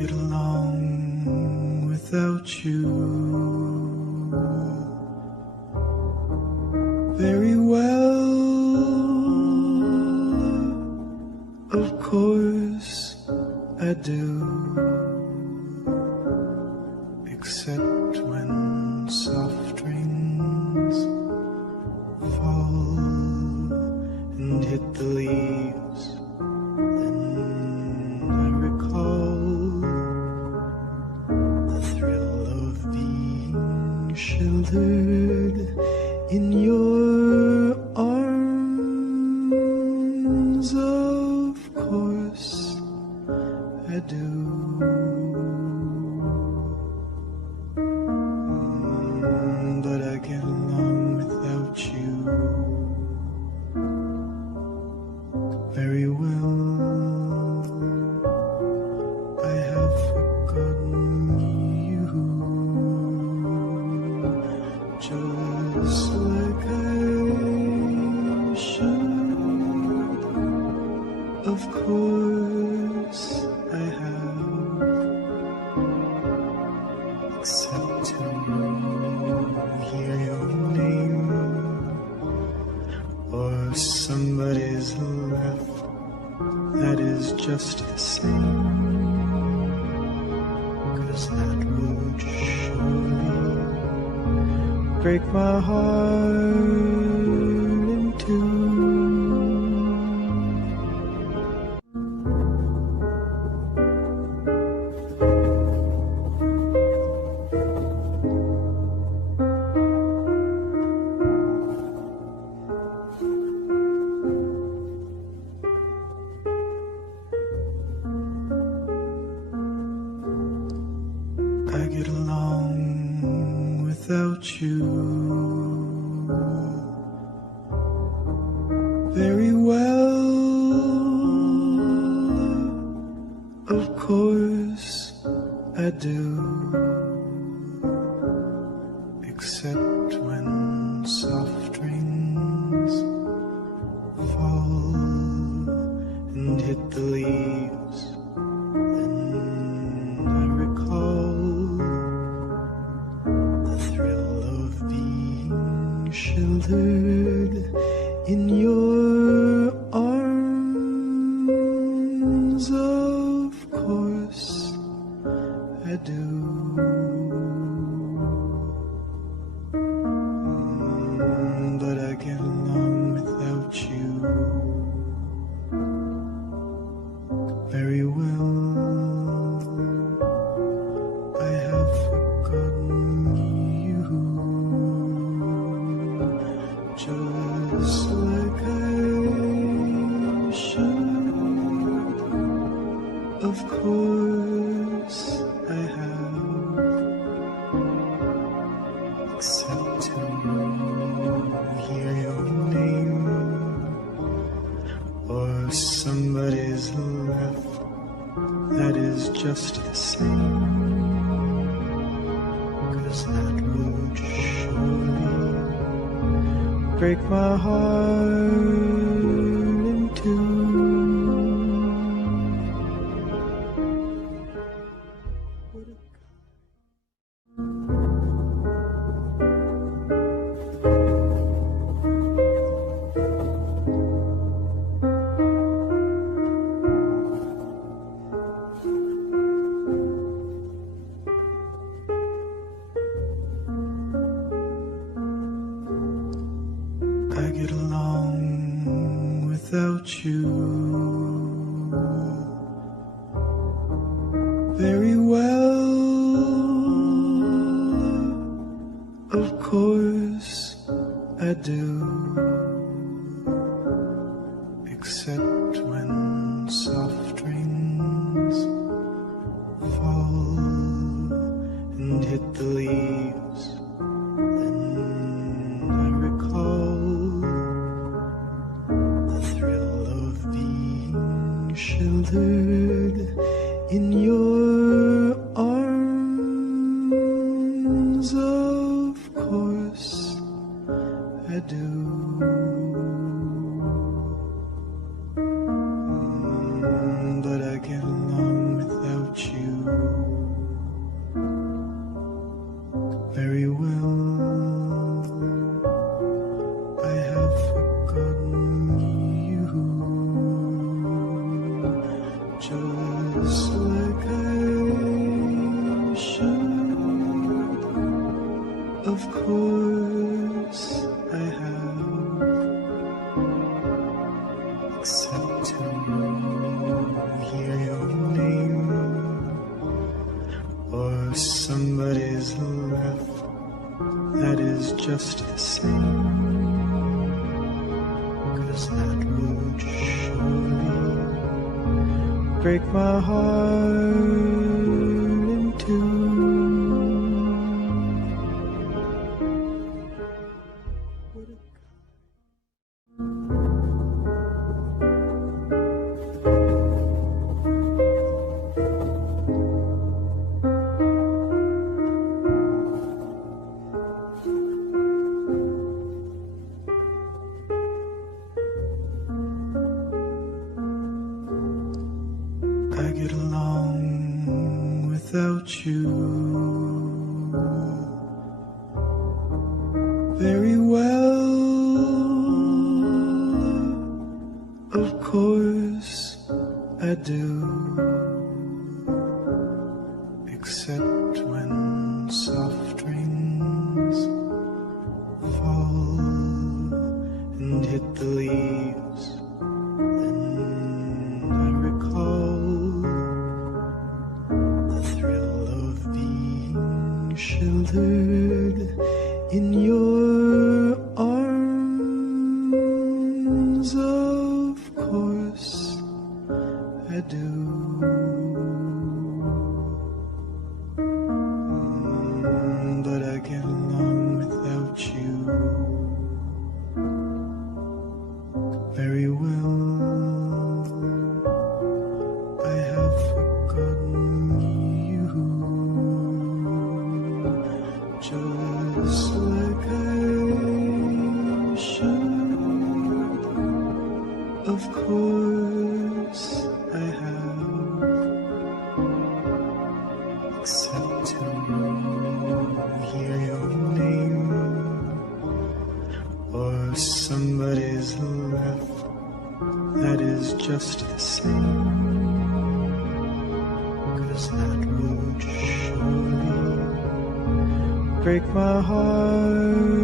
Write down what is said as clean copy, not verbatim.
get along without you very well. Of course I do, except when soft rains fall and hit the leaves. Then I recall the thrill of being sheltered in your arms. Of course I do. But I get along without you very well. I have forgotten you, just like I should. Of course I have, except to hear your name or somebody's laugh. That is just the same, 'cause that would surely break my heart in two. I get along without you very well. Of course I do, except when soft rains fall and hit the leaves. Then I recall the thrill of being sheltered in your arms. Of course I do. But I get along without you very well. I have forgotten you, just like I should. Of course I have, except to hear your name or somebody's laugh. That is just the same, 'cause that would surely break my heart in two. I get along without you very well. Of course I do, except when soft rains fall and hit the leaves. Then I recall the thrill of being sheltered in your arms. Of course I do. But I get along without you except to hear your name or somebody's laugh that is just the same, 'cause that would surely break my heart in two. I get along without you very well. Of course I do, except when soft rains fall and hit the leaves. Then I recall the thrill of being sheltered in your arms. Of course I do. But I get along without you very well. I have forgotten you, just like I should. Of course I have, except to hear your name or somebody's laugh that is just the same, 'cause that would surely break my heart.